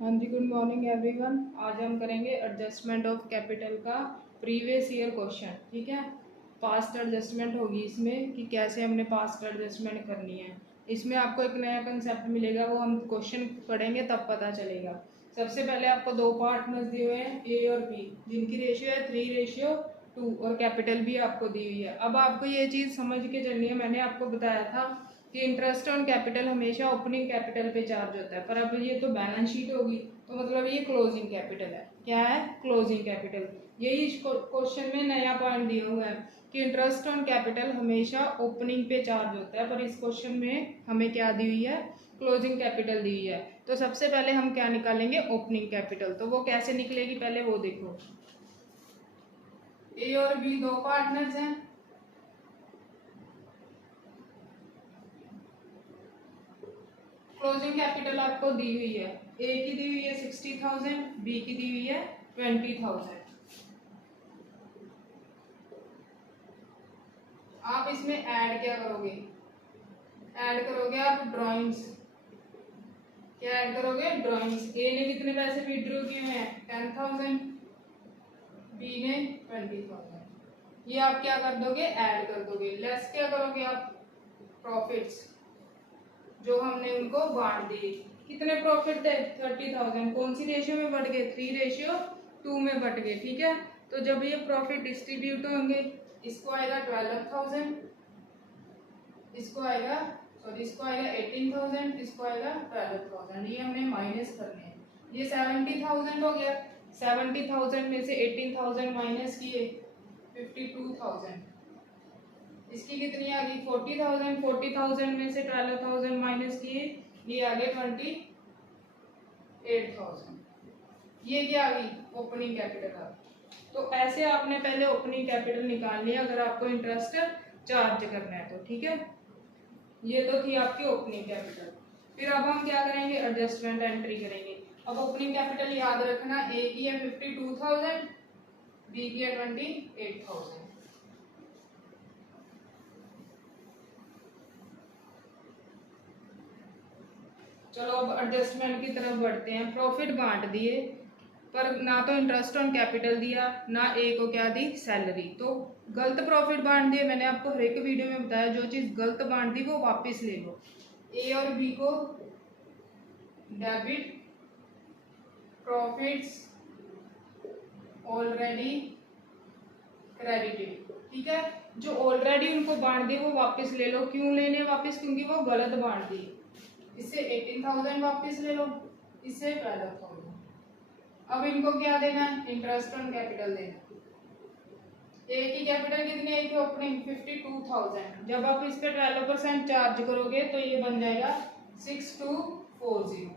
हाँ जी, good morning everyone. आज हम करेंगे एडजस्टमेंट ऑफ कैपिटल का प्रीवियस ईयर क्वेश्चन। ठीक है, पास्ट एडजस्टमेंट होगी इसमें कि कैसे हमने पास्ट एडजस्टमेंट करनी है। इसमें आपको एक नया कंसेप्ट मिलेगा, वो हम क्वेश्चन पढ़ेंगे तब पता चलेगा। सबसे पहले आपको दो पार्टनर्स दिए हुए हैं ए और बी, जिनकी रेशियो है 3:2 और कैपिटल भी आपको दी हुई है। अब आपको ये चीज़ समझ के चलनी है। मैंने आपको बताया था कि इंटरेस्ट ऑन कैपिटल हमेशा ओपनिंग कैपिटल पे चार्ज होता है, पर अब ये तो बैलेंस शीट होगी, तो मतलब ये क्लोजिंग कैपिटल है। क्या है? Closing capital. यही इस क्वेश्चन में नया पॉइंट दिया हुआ है कि इंटरेस्ट ऑन कैपिटल हमेशा ओपनिंग पे चार्ज होता है, पर इस क्वेश्चन में हमें क्या दी हुई है? क्लोजिंग कैपिटल दी हुई है। तो सबसे पहले हम क्या निकालेंगे? Opening capital. तो वो कैसे निकलेगी पहले वो देखो। ए और बी दो पार्टनर्स हैं। क्लोजिंग कैपिटल आपको दी हुई है, ए की दी हुई है 60,000, बी की दी हुई है 20,000। आप इसमें ऐड क्या करोगे? ऐड करोगे आप ड्राइंग्स। क्या ऐड करोगे? ड्राइंग्स। ए ने कितने पैसे विड्रॉ किए हैं? 10,000, बी ने 20,000। ये आप क्या कर दोगे? ऐड कर दोगे। लेस क्या करोगे आप? प्रॉफिट्स जो हमने उनको बांट दिए। कितने प्रॉफिट थे? 30,000। कौन सी रेशियो में बढ़ गए? 3:2 में बढ़ गए। ठीक है, तो जब ये प्रॉफिट डिस्ट्रीब्यूट होंगे, इसको आएगा 12,000, इसको आएगा 18,000, इसको आएगा 12,000। ये हमने माइनस करने हैं। ये 70,000 हो गया। 70,000 में से 18,000 माइनस किए 52,000। इसकी कितनी आ गई? 40,000। 40,000 में से 12,000 माइनस किए, ये आ गए 28,000। ये क्या आ गई? ओपनिंग कैपिटल आ गई। तो ऐसे आपने पहले ओपनिंग कैपिटल निकाल लिया अगर आपको इंटरेस्ट चार्ज करना है तो। ठीक है, ये तो थी आपकी ओपनिंग कैपिटल। फिर अब हम क्या करेंगे? एडजस्टमेंट एंट्री करेंगे। अब ओपनिंग कैपिटल याद रखना, ए की है 52,000, बी की है 28,000। चलो अब एडजस्टमेंट की तरफ बढ़ते हैं। प्रॉफिट बांट दिए, पर ना तो इंटरेस्ट ऑन कैपिटल दिया, ना ए को क्या दी? सैलरी। तो गलत प्रॉफिट बांट दिए। मैंने आपको हर एक वीडियो में बताया, जो चीज गलत बांट दी वो वापस ले लो। ए और बी को डेबिट प्रॉफिट्स ऑलरेडी क्रेडिटेड। ठीक है, जो ऑलरेडी उनको बांट दिए वो वापस ले लो। क्यों लेने वापस? क्योंकि वो गलत बांट दिए। इससे 18,000 वापस ले लो, इससे 12,000। अब इनको क्या देना है? इंटरेस्ट ऑन कैपिटल देना। ए की कैपिटल कितनी आई थी ओपनिंग? 52,000। जब आप इस पे 12% चार्ज करोगे तो ये बन जाएगा 6240।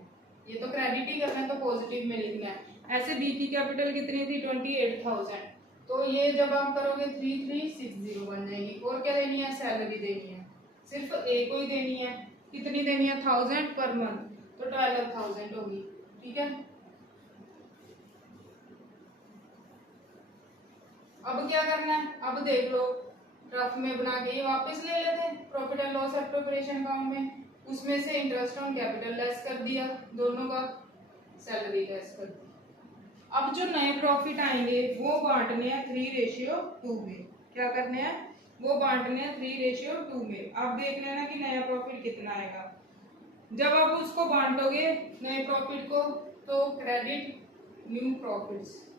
ये तो क्रेडिट ही करना है तो पॉजिटिव में लिखना है। ऐसे बी की कैपिटल कितनी थी? 28,000। तो ये जब आप करोगे 3360 बन जाएगी। और क्या देनी है? सैलरी देनी है। सिर्फ ए को ही देनी है। कितनी देनी है? 1000 पर मंथ, तो 12,000 होगी। ठीक है, अब क्या करना है? अब देख लो, रफ में बना के ये वापस ले लेते हैं profit and loss appropriation account में। उसमें से इंटरेस्ट ऑन कैपिटल लेस कर दिया, दोनों का सैलरी लेस कर दी। अब जो नए प्रॉफिट आएंगे वो बांटने हैं 3:2 में। क्या करने हैं? वो बांटने हैं 3:2 में। अब देख लेना कि नया प्रॉफिट कितना आएगा। जब आप उसको बांटोगे नए प्रॉफिट को, तो क्रेडिट न्यू प्रॉफिट्स,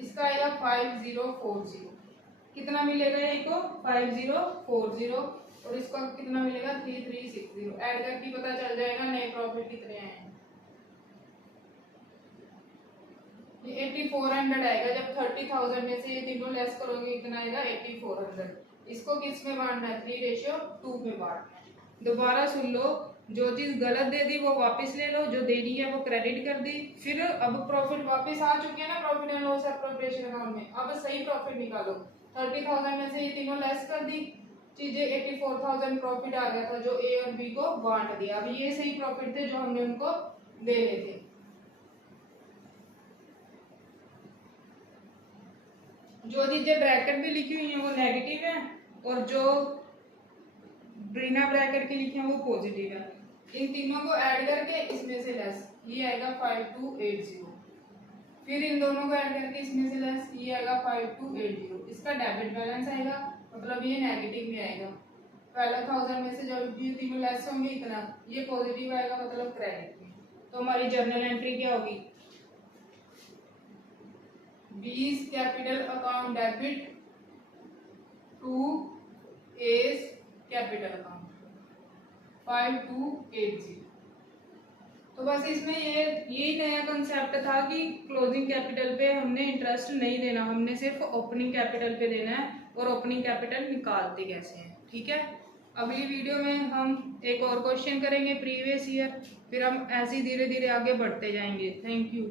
इसका आएगा 5040। कितना मिलेगा ये को? 5040। और इसका कितना मिलेगा? 3360। ऐड करके पता चल जाएगा नए प्रॉफिट कितने आए हैं। ये 8400 आएगा। जब 30,000 में से ये तीनों लेस करोगे कितना आएगा? 8400। इसको किस में बांटना है? 3:2 में बांटना है। दोबारा सुन लो, जो चीज गलत दे दी वो वापस ले लो, जो देनी है वो क्रेडिट कर दी। फिर अब प्रॉफिट वापस आ चुके हैं ना profit and loss appropriation account में। अब सही प्रॉफिट निकालो। 30,000 में से ये तीनों लेस कर दी चीजें, 84,000 प्रॉफिट आ गया था जो ए और बी को बांट दिया। अब ये सही प्रॉफिट थे जो हमने उनको देने थे। जो चीजें ब्रैकेट भी लिखी हुई है वो नेगेटिव है, और जो बिना ब्रैकेट के लिखे हैं वो पॉजिटिव है। इन तीनों को ऐड करके इसमें से लेस, ये आएगा 5280। फिर इन दोनों को ऐड करके इसमें से लेस, ये आएगा 5280। इसका डेबिट बैलेंस आएगा, मतलब ये नेगेटिव में आएगा। पहले 1000 में से जब भी तीनों लेस होंगे इतना, ये पॉजिटिव आएगा मतलब क्रेडिट में। तो हमारी जर्नल एंट्री क्या होगी, 20 capital account debit to S capital account 5280। तो बस इसमें यही नया कंसेप्ट था कि क्लोजिंग कैपिटल पे हमने इंटरेस्ट नहीं देना, हमने सिर्फ ओपनिंग कैपिटल पे देना है, और ओपनिंग कैपिटल निकालते कैसे हैं। ठीक है, अगली वीडियो में हम एक और क्वेश्चन करेंगे प्रीवियस ईयर, फिर हम ऐसे ही धीरे धीरे आगे बढ़ते जाएंगे। Thank you.